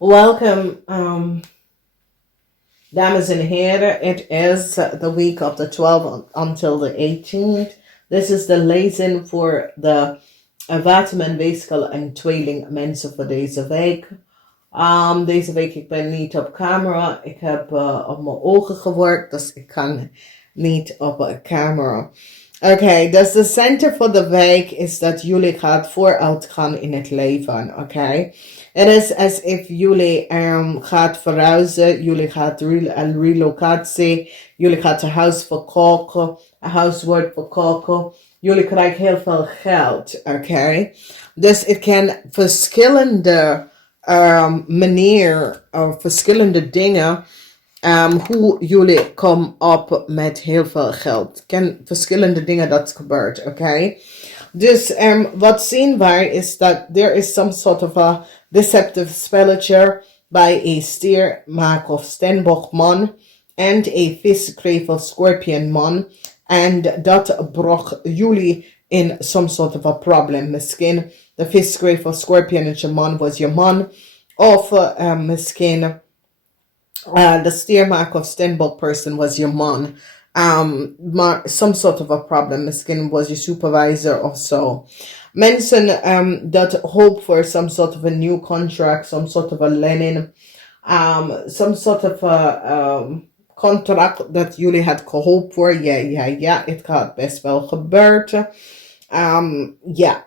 Welcome, dames en heren. It is the week of the 12th until the 18th. This is the Lezing voor de Waterman Weegschaal en Tweelingen mensen voor deze week. Deze week ik ben niet op camera. Ik heb op mijn ogen gewerkt, dus ik kan niet op camera. Oké, dus de center voor de week is dat jullie gaat vooruit gaan in het leven. Oké, het is as if jullie gaat verhuizen, jullie gaat een relocatie, jullie gaat een huis verkopen, een huis wordt verkopen. Jullie krijgen heel veel geld. Oké, dus het kan verschillende manier, verschillende dingen. Hoe jullie komen op met heel veel geld. Het kan verschillende dingen dat gebeurt, oké? Dus wat zien wij is dat there is some sort of a deceptive spelletje bij een stier, maak of steenbokman en een vis, krevel, scorpion man. En dat bracht jullie in some sort of a problem. Misschien de vis, krevel, scorpion man was je man. Of misschien the steermark of steenbok person was your man. Maar some sort of a problem. Misschien was your supervisor of so. Mensen that hope for some sort of a new contract, some sort of a lening, some sort of a contract dat jullie had gehoopt voor. Ja, het gaat best wel gebeuren.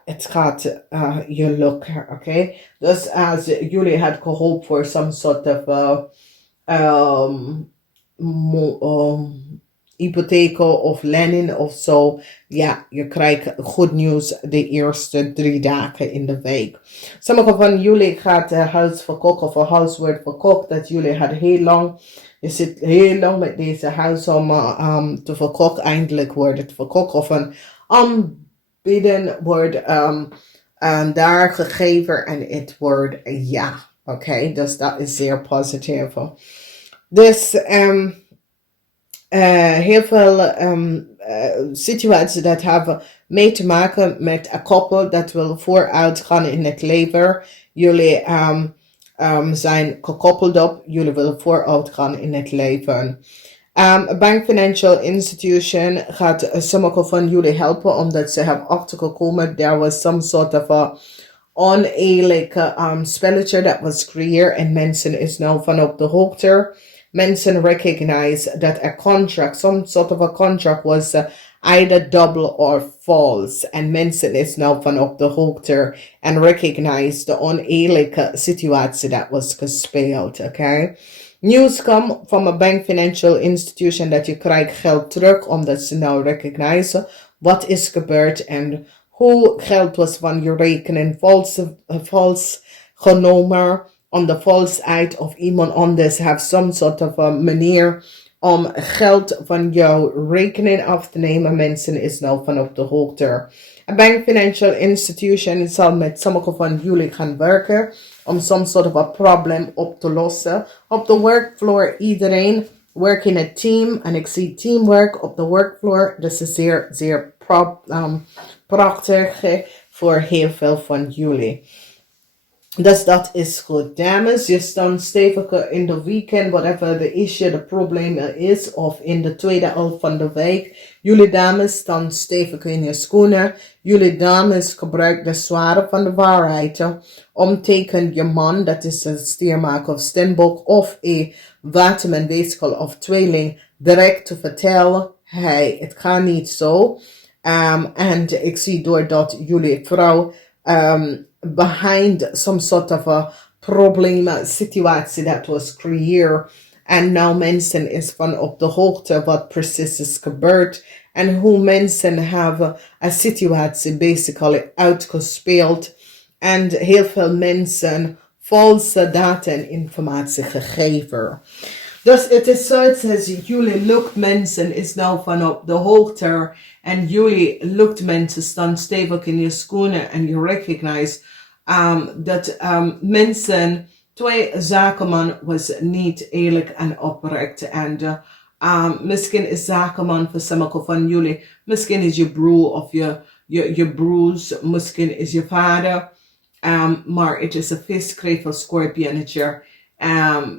Het gaat je lukken, oké? Dus als jullie had gehoopt voor some sort of hypotheken of lening of zo. Ja, je krijgt goed nieuws de eerste 3 dagen in de week. Sommige van jullie gaat een huis verkopen of een huis wordt verkocht dat jullie hadden heel lang. Je zit heel lang met deze huis om te verkopen. Eindelijk wordt het verkocht of een aanbieden wordt daar gegeven en het wordt ja. Oké, dus dat is zeer positief. Dus heel veel situaties dat hebben mee te maken met een koppel dat wil vooruit gaan in het leven. Jullie zijn gekoppeld op, jullie willen vooruit gaan in het leven. A bank financial institution gaat sommige van jullie helpen omdat ze hebben achtergekomen there was some sort of a oneerlijke spelletje dat was creëerd en mensen is nou van op de hoogte. Mensen recognize that a contract, some sort of a contract was either double or false. En mensen is nou van op de hoogte en recognize de oneerlijke situatie dat was gespeeld, oké? News come from a bank financial institution dat je krijgt geld terug omdat ze nou recognize wat is gebeurd en hoe geld was van je rekening vals genomen on de valsheid of iemand anders have some sort of a manier om geld van jouw rekening af te nemen. Mensen is nou van op de hoogte. A bank financial institution zal met sommige van jullie gaan werken om some sort of a problem op te lossen. Op de workfloor iedereen work in a team en ik zie teamwork op de workfloor. Dat is zeer prachtig voor heel veel van jullie. Dus dat is goed, dames. Je staat stevig in de weekend, whatever the issue, de probleem is, of in de tweede helft van de week. Jullie dames staan stevig in je schoenen. Jullie dames gebruiken de zware van de waarheid om tegen je man, dat is een stiermaak of steenbok of een Waterman Weegschaal of tweeling, direct te vertellen, hey, het gaat niet zo. En ik zie doordat jullie vrouw behind some sort of a problem situatie that was creëerd. En nou mensen is van op de hoogte wat precies is gebeurd. En hoe mensen hebben een situatie basically uitgespeeld. En heel veel mensen valse data en informatie gegeven. Dus het is zoals jullie lukt mensen is nou van op de hoogte. En jullie lukt mensen staan stevig in je schoenen. En je recognize dat mensen, 2 zakenman was niet eerlijk en oprecht. En misschien is zakenman voor sommige van jullie. Misschien is je broer of je broers. Misschien is je vader. Maar het is een viskrevel scorpionnetje.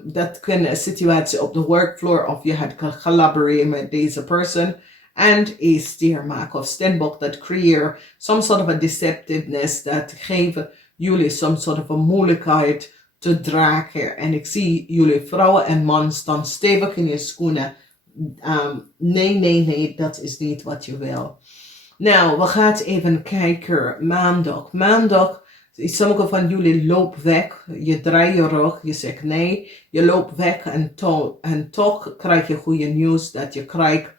Dat kan een situatie op de workfloor of je gaat collaboreren met deze persoon. And a steermark of stenbok that create some sort of a deceptiveness that geven jullie some sort of a moeilijkheid te dragen. En ik zie jullie vrouwen en man staan stevig in je schoenen. Nee, dat is niet wat je wil. Nou, we gaan even kijken. Maandag. Sommige van jullie lopen weg. Je draait je rug. Je zegt nee. Je loopt weg en toch krijg je goede nieuws dat je krijgt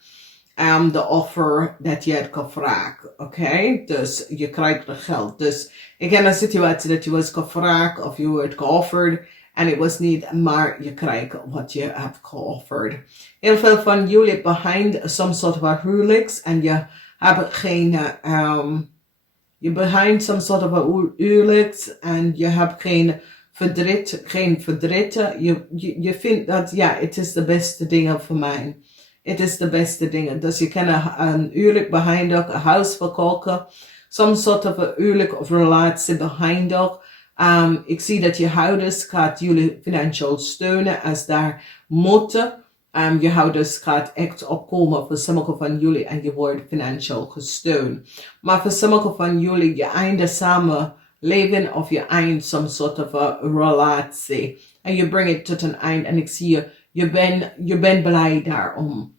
de offer dat je hebt gevraagd. Oké? Dus je krijgt het geld. Dus ik ken een situatie dat je was gevraagd of je wordt geofferd. En het was niet, maar je krijgt wat je hebt geofferd. Heel veel van jullie behind some sort of huwelijks. En je hebt geen, je behind some sort of a huwelijks. En je hebt geen verdriet. Je vindt dat, ja, het is de beste dingen voor mij. Het is de beste dingen. Dus je kan een huwelijk behind ook, een huis verkopen. Some sort of a huwelijk of relatie behind ook. Ik zie dat je ouders gaat jullie financieel steunen als daar moeten. Je ouders gaat echt opkomen voor sommige van jullie en je wordt financieel gesteund. Maar voor sommige van jullie, je einde samen leven of je eind some sort of a relatie. En je brengt het tot een eind en ik zie je bent blij daarom.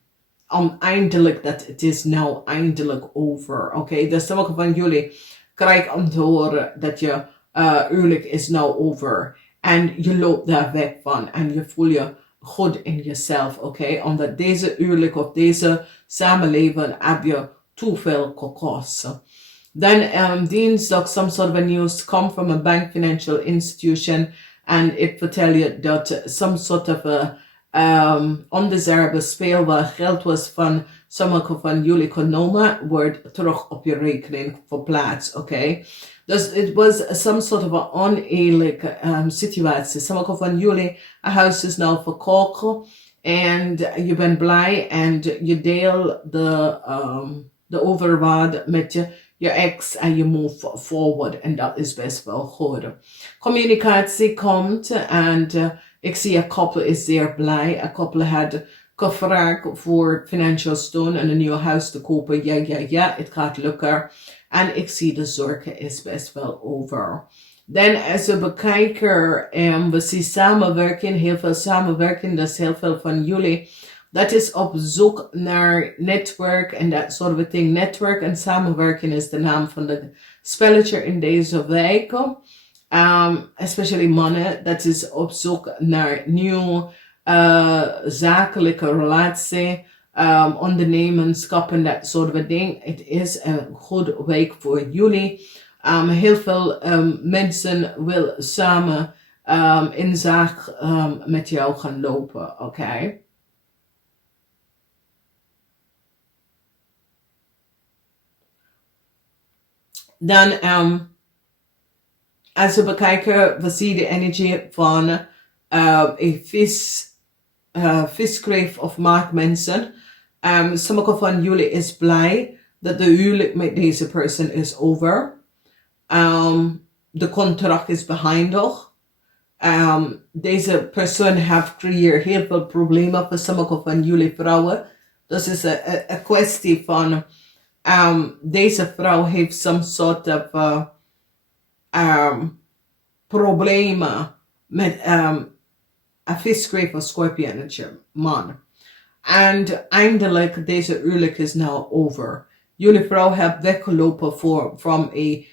Eindelijk dat het is nou eindelijk over. Oké, dus sommige van jullie krijgen om te horen dat je huwelijk is nou over. En je loopt daar weg van. En je voelt je goed in jezelf. Oké, omdat deze huwelijk of deze samenleven heb je te veel gekost. Dan dinsdag some sort of a news come from a bank financial institution. En ik vertel je dat some sort of a undesirable speel waar geld was van sommige van jullie genomen, wordt terug op je rekening verplaatst, oké? Dus het was some sort of a oneerlijke situatie. Sommige van jullie huis is nou verkocht en je bent blij en je deelt de overwaarde met je ex en je move forward en dat is best wel goed. Communicatie komt en ik zie een koppel is zeer blij. Een koppel had gevraagd voor financial steun en een nieuw huis te kopen. Ja, het gaat lukken. En ik zie de zorgen is best wel over. Dan als we bekijken, we zien samenwerking, heel veel samenwerking. Dus heel veel van jullie. Dat is op zoek naar netwerk en dat soort of thing. Netwerk en samenwerking is de naam van de spelletje in deze week. Especially mannen, dat is op zoek naar nieuw zakelijke relatie, ondernemerschap en dat soort of ding. Het is een goede week voor jullie. Heel veel mensen willen samen in zaak met jou gaan lopen, oké? Dan als we bekijken, we zien de energie van een viskreef of maagdmensen. Sommige van jullie is blij dat de huwelijk met deze persoon is over. De contract is behind nog. Deze persoon heeft gecreëerd heel veel problemen voor sommige van jullie vrouwen. Dus het is een kwestie van deze vrouw heeft some sort of problemen met een viskreef of scorpionnetje man. En eindelijk deze huwelijk is nou over. Jullie vrouw heeft weggelopen van een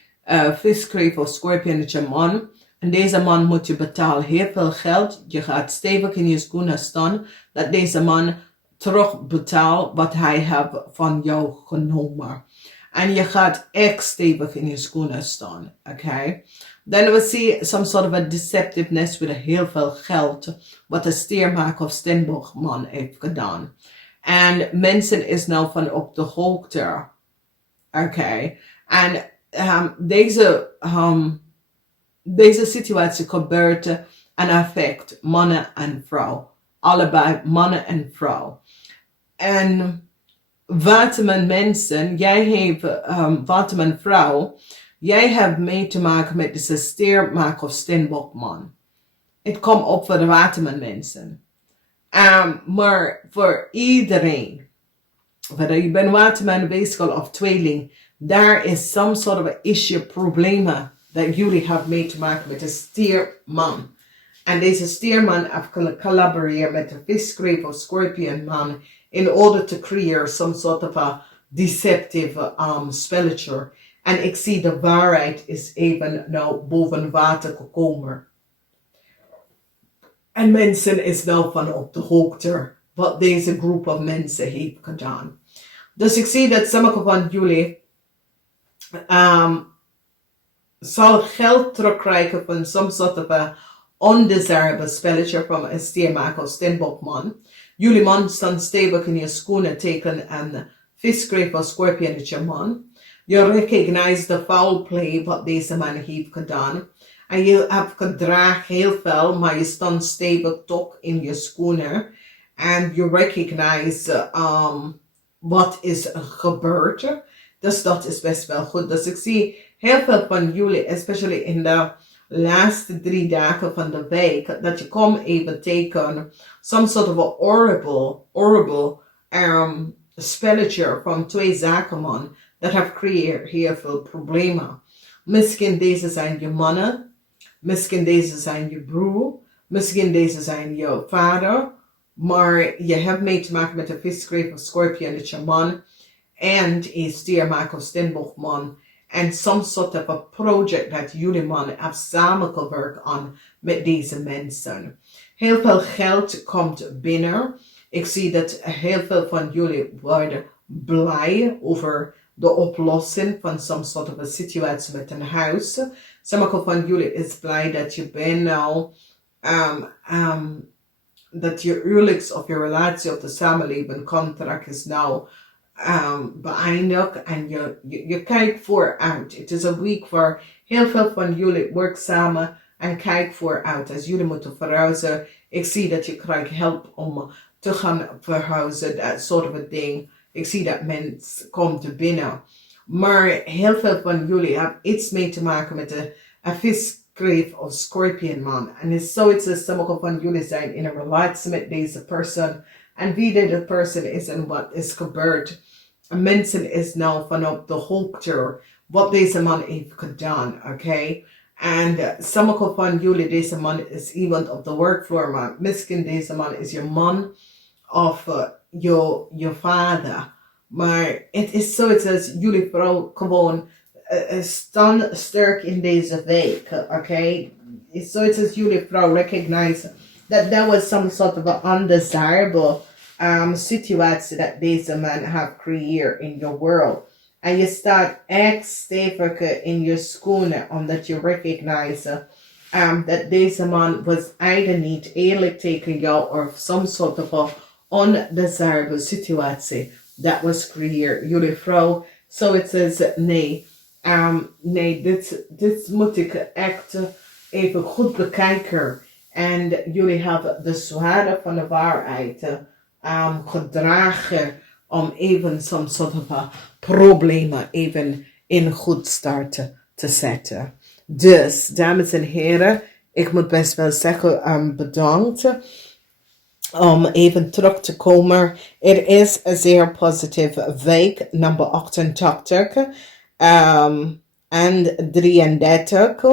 viskreef of scorpionnetje man. En deze man moet je betalen heel veel geld. Je gaat stevig in je schoenen staan. Dat deze man terug betaalt wat hij heeft van jou genomen. En je gaat echt stevig in je schoenen staan. Oké? Dan we zien some sort of a deceptiveness met heel veel geld. Wat de steermaker of stenboogman heeft gedaan. En mensen is nou van op de hoogte. Oké? En deze situatie gebeurt en affect mannen en vrouw. Allebei mannen en vrouw. En Waterman mensen, jij heeft Waterman vrouw, Jij hebt mee te maken met de steermaak of steenbokman. Het komt op voor de Waterman mensen. Maar voor iedereen, whether je bent Waterman Weegschaal of tweeling, daar is some sort of issue, problemen dat jullie hebben mee te maken met de steerman. En deze steerman heeft collaboreerd met de visgreep of scorpion man in order to create some sort of a deceptive spelletje. En ik zie de waarheid is even nou boven water gekomen. En mensen is nou van op de hoogte wat deze groep van mensen heeft gedaan. Dus ik zie dat sommige van jullie zal geld terugkrijgen van some sort of a undesirable spelletje van een steermaker of steenbokman. Jullie man staan stevig in je schoenen tegen een visgreep of scorpionetje man. Je recognize the foul play wat deze man heeft gedaan. En je hebt gedragen heel veel, maar je staat stevig toch in je schoenen. En je recognize wat is gebeurd. Dus dat is best wel goed. Dus ik zie heel veel van jullie, especially in de laatste 3 dagen van de week, dat je komt even tegen some sort of a horrible spelletje van 2 zakenman. Dat heeft gecreëerd heel veel problemen. Misschien deze zijn je mannen. Misschien deze zijn je broer. Misschien deze zijn je vader. Maar je hebt mee te maken met een visgreep of scorpion, dat je man. En een steermaker of steenbokman. En some sort of a project dat jullie man hebben samengewerkt aan met deze mensen. Heel veel geld komt binnen. Ik zie dat heel veel van jullie worden blij over de oplossing van some sort of a situatie met een huis. Sommige van jullie is blij dat je bent nou, dat je huwelijks of je relatie of de samenleving contract is nou beëindigd en je kijkt vooruit. Het is een week waar heel veel van jullie werken samen en kijkt vooruit. Als jullie moeten verhuizen, ik zie dat je krijgt hulp om te gaan verhuizen, dat soort of ding. Ik zie dat mensen komt binnen. Maar heel veel van jullie hebben iets mee te maken met een visgreep of scorpion man. En het is zoiets dat sommige van jullie zijn in een relatie met deze persoon. En wie deze persoon is en wat is gebeurd. En mensen is nou vanop de hoogte wat deze man heeft gedaan. Oké? En sommige van jullie, deze man is iemand op de werkvloer. Maar misschien deze man is je man of je vader. Maar het is zoiets als jullie vrouw gewoon staan sterk in deze week. Oké? Het is zoiets als jullie vrouw recognize that was some sort of an undesirable situatie dat deze man heeft gecreëerd in your world. En je staat echt steviger in je schoenen omdat je recognize dat deze man was either niet eerlijk tegen jou of some sort of a undesirable situatie dat was gecreëerd. Jullie vrouw, zoiets als nee, dit moet ik echt even goed bekijken. En jullie hebben de zwaarde van de waarheid gedragen om even some sort of problemen even in goed start te zetten. Dus, dames en heren, ik moet best wel zeggen bedankt. Om even terug te komen. Het is een zeer positieve week, nummer 88 en 33.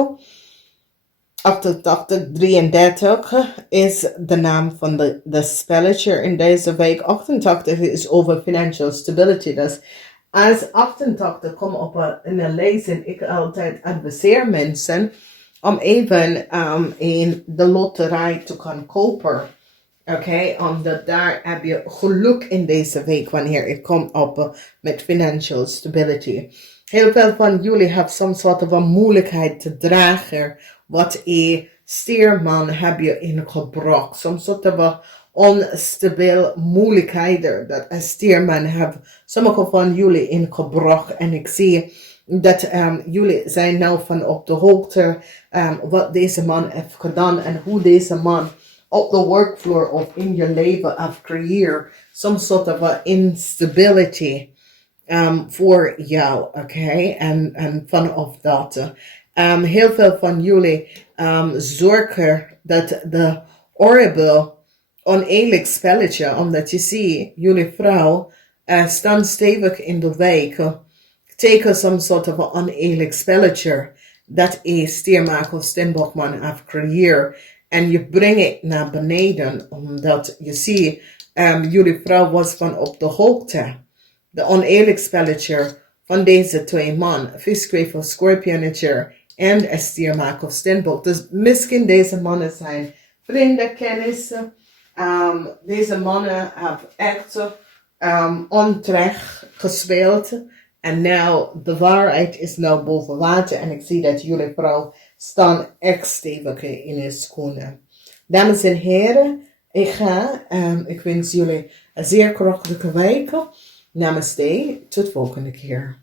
88, 33 is de naam van de spelletje in deze week. 88 is over financial stability. Dus als 88 komt op in een lezing, ik altijd adviseer mensen om even in de loterij te gaan kopen. Oké, omdat daar heb je geluk in deze week wanneer het komt op met financial stability. Heel veel van jullie hebben soms soort van moeilijkheid te dragen wat een steerman heb je ingebracht. Soms soort van onstabiel moeilijkheden dat een steerman heeft sommige van jullie ingebracht. En ik zie dat jullie zijn nou van op de hoogte wat deze man heeft gedaan en hoe deze man op de werkvloer of in je leven heeft gecreëerd some sort of instability voor jou, oké? En vanaf dat, heel veel van jullie zorgen dat de horrible, oneerlijk spelletje, omdat je ziet, jullie vrouw staan stevig in de week, take some sort of an oneerlijk spelletje dat een stiermaker of steenbokman heeft gecreëerd. En je brengt het naar beneden, omdat je ziet, jullie vrouw was van op de hoogte. De oneerlijk spelletje van deze twee man, visschrijver, scorpionetje en een stiermaker of steenbok. Dus misschien deze mannen zijn vrienden, kennissen. Deze mannen hebben echt onterecht gespeeld. En nou, de waarheid is nou boven water. En ik zie dat jullie vrouw staan echt stevig in hun schoenen. Dames en heren, ik wens jullie een zeer krachtige week. Namaste, tot volgende keer.